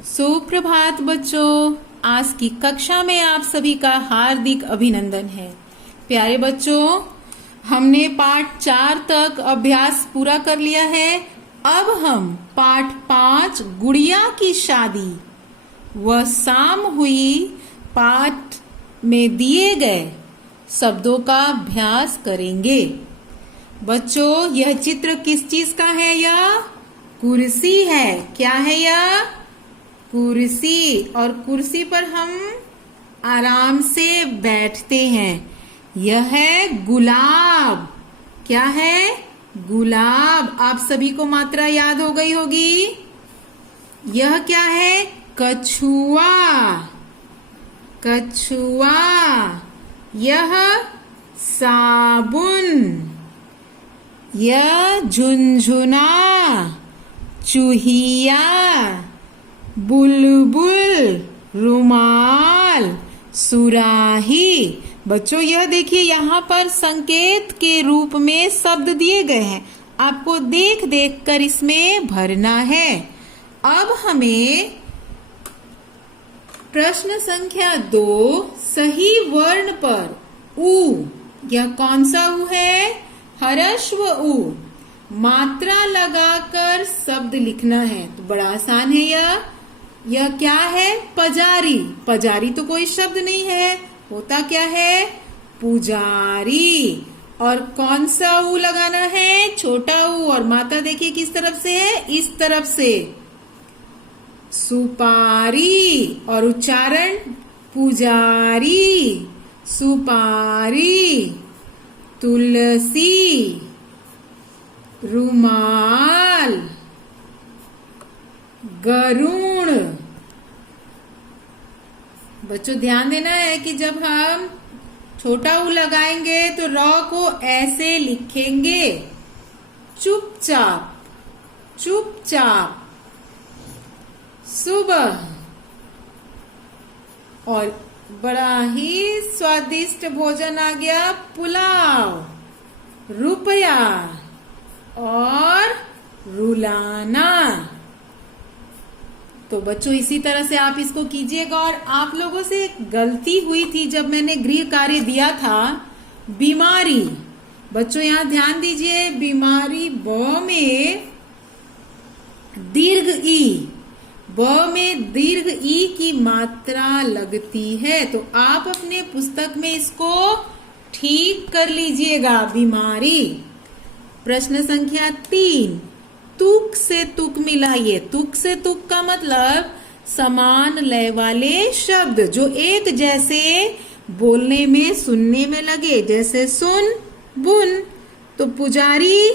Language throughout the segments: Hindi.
सुप्रभात बच्चों, आज की कक्षा में आप सभी का हार्दिक अभिनंदन है। प्यारे बच्चों, हमने पाठ 4 तक अभ्यास पूरा कर लिया है। अब हम पाठ 5 गुड़िया की शादी व शाम हुई पाठ में दिए गए शब्दों का अभ्यास करेंगे। बच्चों, यह चित्र किस चीज का है? यह कुर्सी है। क्या है यह? कुर्सी। और कुर्सी पर हम आराम से बैठते हैं। यह है गुलाब। क्या है? गुलाब। आप सभी को मात्रा याद हो गई होगी। यह क्या है? कछुआ। कछुआ। यह साबुन। यह झुनझुना, चूहिया, बुलबुल, रुमाल, सुराही। बच्चों, यह देखिए, यहाँ पर संकेत के रूप में शब्द दिए गए हैं। आपको देख देख कर इसमें भरना है। अब हमें प्रश्न संख्या 2 सही वर्ण पर उ, यह कौन सा उ है? हरस्व उ। मात्रा लगाकर शब्द लिखना है। तो बड़ा आसान है यह क्या है? पजारी। पजारी तो कोई शब्द नहीं है, होता क्या है? पुजारी। और कौन सा उ लगाना है? छोटा उ। और मात्रा देखिए किस तरफ से है? इस तरफ से। सुपारी। और उच्चारण पुजारी, सुपारी, तुलसी, रुमाल, गरुण। बच्चों, ध्यान देना है कि जब हम छोटा उ लगाएंगे तो र को ऐसे लिखेंगे, चुपचाप, चुपचाप। सुबह। और बड़ा ही स्वादिष्ट भोजन आ गया, पुलाव। रुपया और रुलाना। तो बच्चों, इसी तरह से आप इसको कीजिएगा। और आप लोगों से एक गलती हुई थी जब मैंने गृह कार्य दिया था, बीमारी। बच्चों, यहाँ ध्यान दीजिए, बीमारी ब में दीर्घ ई, ब में दीर्घ ई की मात्रा लगती है। तो आप अपने पुस्तक में इसको ठीक कर लीजिएगा, बीमारी। प्रश्न संख्या 3 तुक से तुक मिलाइए। तुक से तुक का मतलब समान लय वाले शब्द जो एक जैसे बोलने में, सुनने में लगे। जैसे सुन, बुन। तो पुजारी,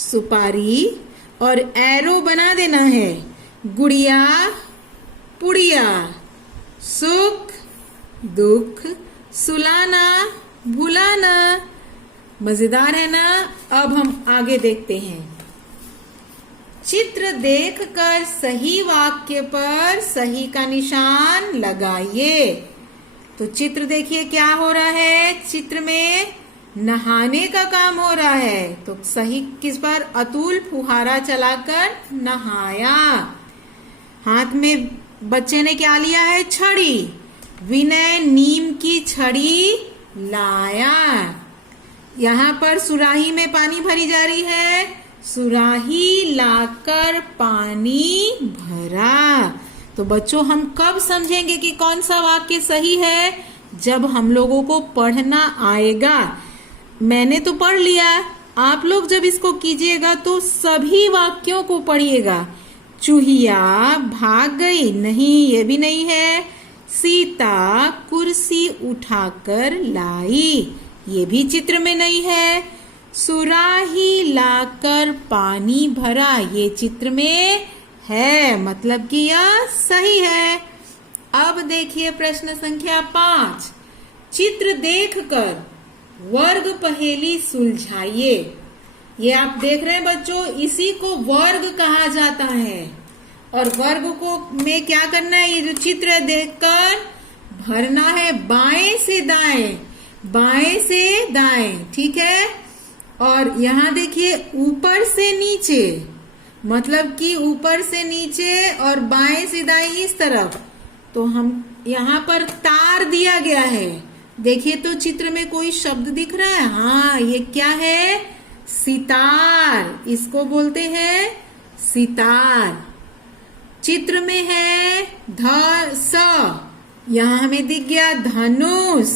सुपारी। और एरो बना देना है। गुड़िया, पुड़िया। सुख, दुख, सुलाना, भुलाना। मजेदार है ना? अब हम आगे देखते हैं। चित्र देखकर सही वाक्य पर सही का निशान लगाइए। तो चित्र देखिए क्या हो रहा है। चित्र में नहाने का काम हो रहा है। तो सही किस पर? अतुल फुहारा चलाकर नहाया। हाथ में बच्चे ने क्या लिया है? छड़ी। विनय नीम की छड़ी लाया। यहाँ पर सुराही में पानी भरी जा रही है। सुराही लाकर पानी भरा। तो बच्चों, हम कब समझेंगे कि कौन सा वाक्य सही है? जब हम लोगों को पढ़ना आएगा। मैंने तो पढ़ लिया, आप लोग जब इसको कीजिएगा तो सभी वाक्यों को पढ़िएगा। चूहिया भाग गई, नहीं, ये भी नहीं है। सीता कुर्सी उठाकर लाई, ये भी चित्र में नहीं है। सुराही लाकर पानी भरा, ये चित्र में है, मतलब कि यह सही है। अब देखिए प्रश्न संख्या 5 चित्र देखकर वर्ग पहेली सुलझाइए। ये आप देख रहे हैं बच्चों, इसी को वर्ग कहा जाता है। और वर्ग को में क्या करना है? ये जो चित्र है देखकर भरना है, बाएं से दाएं, बाएं से दाएं। ठीक है। और यहाँ देखिए, ऊपर से नीचे, मतलब कि ऊपर से नीचे और बाएं से दाएं इस तरफ। तो हम यहाँ पर तार दिया गया है। देखिए तो चित्र में कोई शब्द दिख रहा है? हाँ, ये क्या है? सितार। इसको बोलते हैं सितार। चित्र में है यहाँ हमें दिख गया धनुष।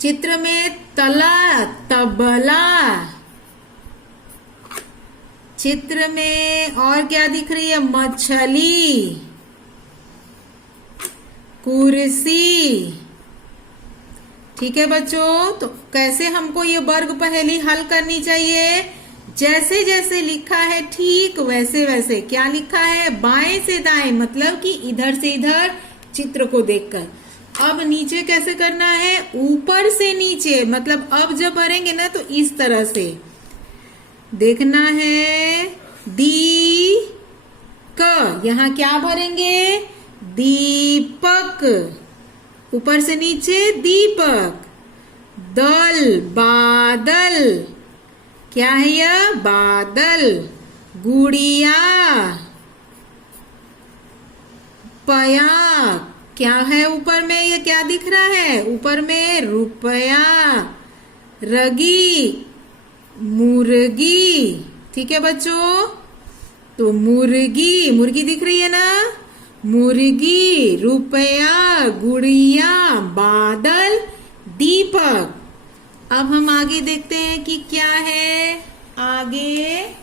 चित्र में तबला। चित्र में और क्या दिख रही है? मछली, कुर्सी। ठीक है बच्चों, तो कैसे हमको ये वर्ग पहेली हल करनी चाहिए? जैसे जैसे लिखा है ठीक वैसे वैसे। क्या लिखा है? बाएं से दाएं, मतलब कि इधर से इधर चित्र को देखकर। अब नीचे कैसे करना है? ऊपर से नीचे, मतलब अब जब भरेंगे ना तो इस तरह से देखना है। यहाँ क्या भरेंगे? दीपक। ऊपर से नीचे दीपक। बादल। क्या है यह? बादल। गुड़िया। पया। क्या है ऊपर में? ये क्या दिख रहा है? ऊपर में रुपया। रगी, मुर्गी। ठीक है बच्चों, तो मुर्गी दिख रही है ना? मुर्गी, रुपया, गुड़िया, बादल, दीपक। अब हम आगे देखते हैं कि क्या है। आगे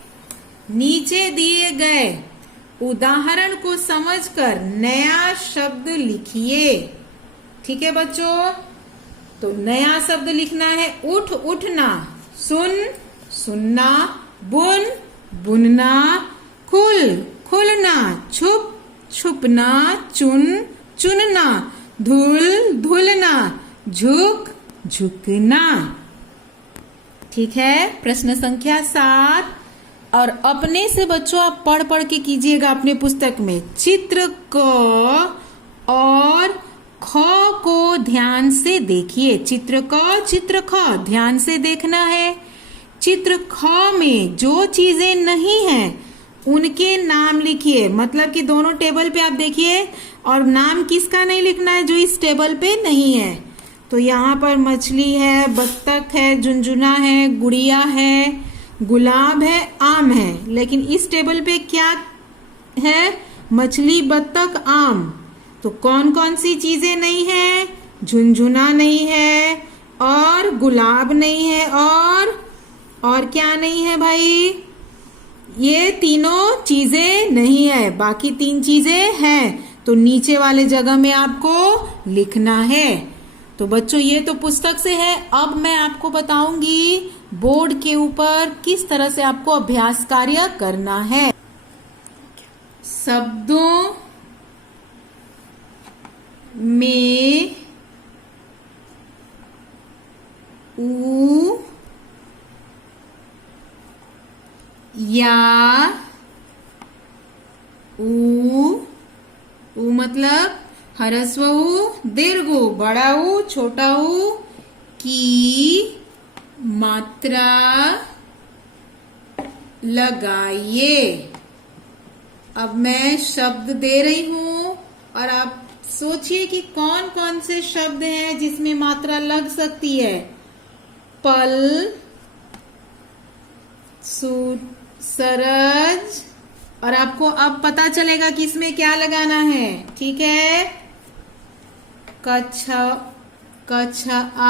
नीचे दिए गए उदाहरण को समझकर नया शब्द लिखिए। ठीक है बच्चों, तो नया शब्द लिखना है। उठ, उठना। सुन, सुनना। बुन, बुनना। खुल, खुलना। छुप, छुपना। चुन, चुनना। धुल, धुलना। झुक, झुकना। ठीक है, प्रश्न संख्या 7। और अपने से बच्चों आप पढ़ पढ़ के कीजिएगा अपने पुस्तक में। चित्र क और ख को ध्यान से देखिए। चित्र क, चित्र ख ध्यान से देखना है। चित्र ख में जो चीजें नहीं हैं उनके नाम लिखिए। मतलब कि दोनों टेबल पे आप देखिए और नाम किसका नहीं लिखना है जो इस टेबल पे नहीं है। तो यहाँ पर मछली है, बत्तख है, झुनझुना है, गुड़िया है, गुलाब है, आम है। लेकिन इस टेबल पे क्या है? मछली, बत्तख, आम। तो कौन कौन सी चीजें नहीं है? झुनझुना नहीं है और गुलाब नहीं है और क्या नहीं है भाई? ये तीनों चीजें नहीं है, बाकी 3 चीजें हैं। तो नीचे वाले जगह में आपको लिखना है। तो बच्चों ये तो पुस्तक से है। अब मैं आपको बताऊंगी बोर्ड के ऊपर किस तरह से आपको अभ्यास कार्य करना है। शब्दों में ऊ या ऊ मतलब ह्रस्व ऊ, दीर्घ ऊ, बड़ा ऊ, छोटा ऊ की मात्रा लगाइए। अब मैं शब्द दे रही हूं और आप सोचिए कि कौन कौन से शब्द हैं जिसमें मात्रा लग सकती है। पल, सरज, और आपको अब पता चलेगा कि इसमें क्या लगाना है। ठीक है, कछ आ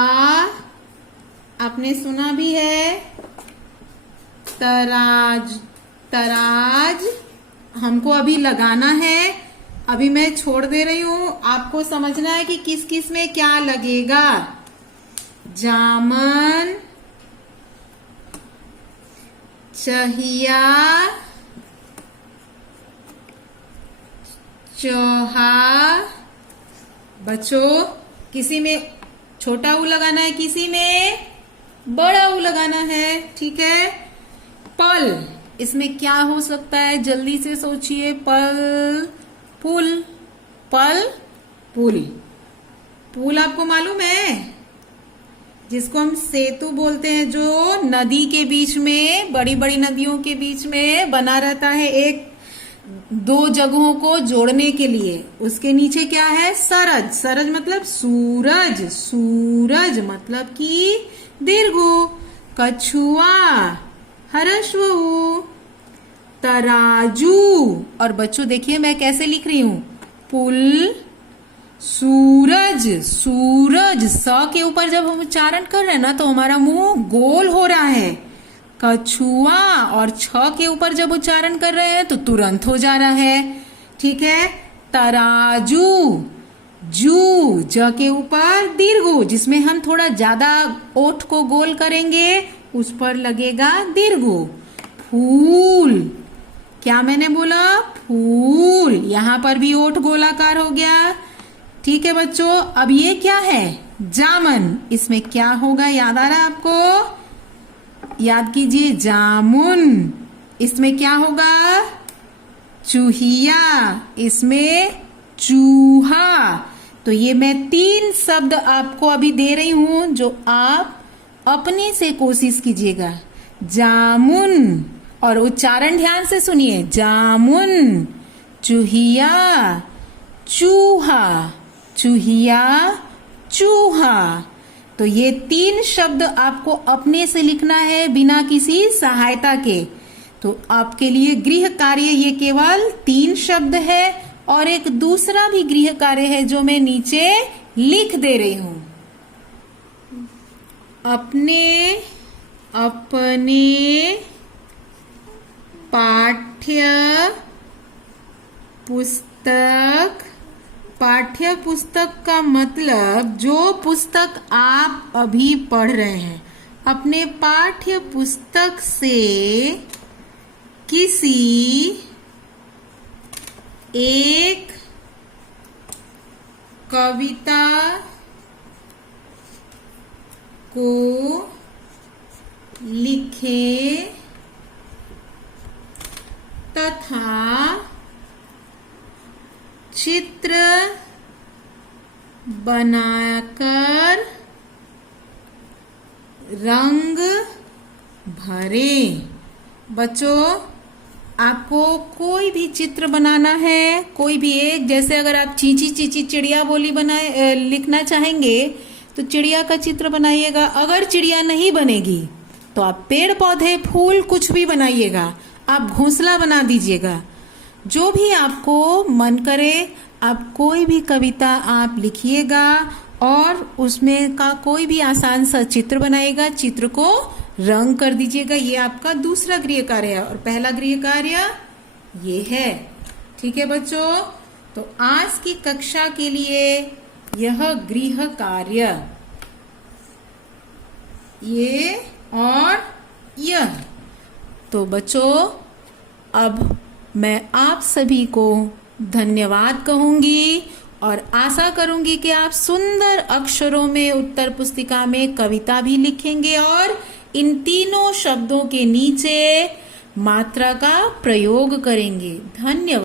आपने सुना भी है। तराज हमको अभी लगाना है। अभी मैं छोड़ दे रही हूं, आपको समझना है कि किस किस में क्या लगेगा। जामन, चहिया, चौहा। बच्चों किसी में छोटा ऊ लगाना है, किसी में बड़ा ऊ लगाना है। ठीक है, पल इसमें क्या हो सकता है? जल्दी से सोचिए। पल, पुल, पल, पुल। पुल आपको मालूम है? जिसको हम सेतु बोलते हैं, जो नदी के बीच में, बड़ी बड़ी नदियों के बीच में बना रहता है, एक दो जगहों को जोड़ने के लिए। उसके नीचे क्या है? सरज। सरज मतलब सूरज। सूरज मतलब कि दीर्घ। कछुआ, हर्षव ऊ। तराजू। और बच्चों देखिए मैं कैसे लिख रही हूं, पुल। सूरज। सूरज स के ऊपर जब हम उच्चारण कर रहे हैं ना, तो हमारा मुंह गोल हो रहा है। कछुआ और छ के ऊपर जब उच्चारण कर रहे हैं तो तुरंत हो जा रहा है। ठीक है। तराजू। जू, ज के ऊपर दीर्घ, जिसमें हम थोड़ा ज्यादा ओठ को गोल करेंगे, उस पर लगेगा दीर्घ। फूल। क्या मैंने बोला? फूल। यहां पर भी ओठ गोलाकार हो गया। ठीक है बच्चों, अब ये क्या है? जामन। इसमें क्या होगा, याद आ रहा है आपको? याद कीजिए, जामुन। इसमें क्या होगा? चूहिया। इसमें चूहा। तो ये मैं 3 शब्द आपको अभी दे रही हूं, जो आप अपने से कोशिश कीजिएगा। जामुन, और उच्चारण ध्यान से सुनिए। जामुन, चूहिया, चूहा, चूहिया, चूहा। तो ये 3 शब्द आपको अपने से लिखना है, बिना किसी सहायता के। तो आपके लिए गृह कार्य ये केवल 3 शब्द है, और एक दूसरा भी गृह कार्य है जो मैं नीचे लिख दे रही हूं। अपने अपने पाठ्य पुस्तक। पाठ्य पुस्तक का मतलब जो पुस्तक आप अभी पढ़ रहे हैं। अपने पाठ्य पुस्तक से किसी एक कविता को लिखें तथा चित्र बनाकर रंग भरें। बच्चों, आपको कोई भी चित्र बनाना है, कोई भी एक, जैसे अगर आप चींची चींची चिड़िया बोली बनाए लिखना चाहेंगे तो चिड़िया का चित्र बनाइएगा। अगर चिड़िया नहीं बनेगी तो आप पेड़ पौधे फूल कुछ भी बनाइएगा, आप घोंसला बना दीजिएगा। जो भी आपको मन करे, आप कोई भी कविता आप लिखिएगा और उसमें का कोई भी आसान सा चित्र बनाइएगा, चित्र को रंग कर दीजिएगा। ये आपका दूसरा गृह कार्य है, और पहला गृह कार्य ये है। ठीक है बच्चों, तो आज की कक्षा के लिए यह गृह कार्य, ये और यह। तो बच्चों, अब मैं आप सभी को धन्यवाद कहूंगी और आशा करूंगी कि आप सुंदर अक्षरों में उत्तर पुस्तिका में कविता भी लिखेंगे और इन तीनों शब्दों के नीचे मात्रा का प्रयोग करेंगे। धन्यवाद।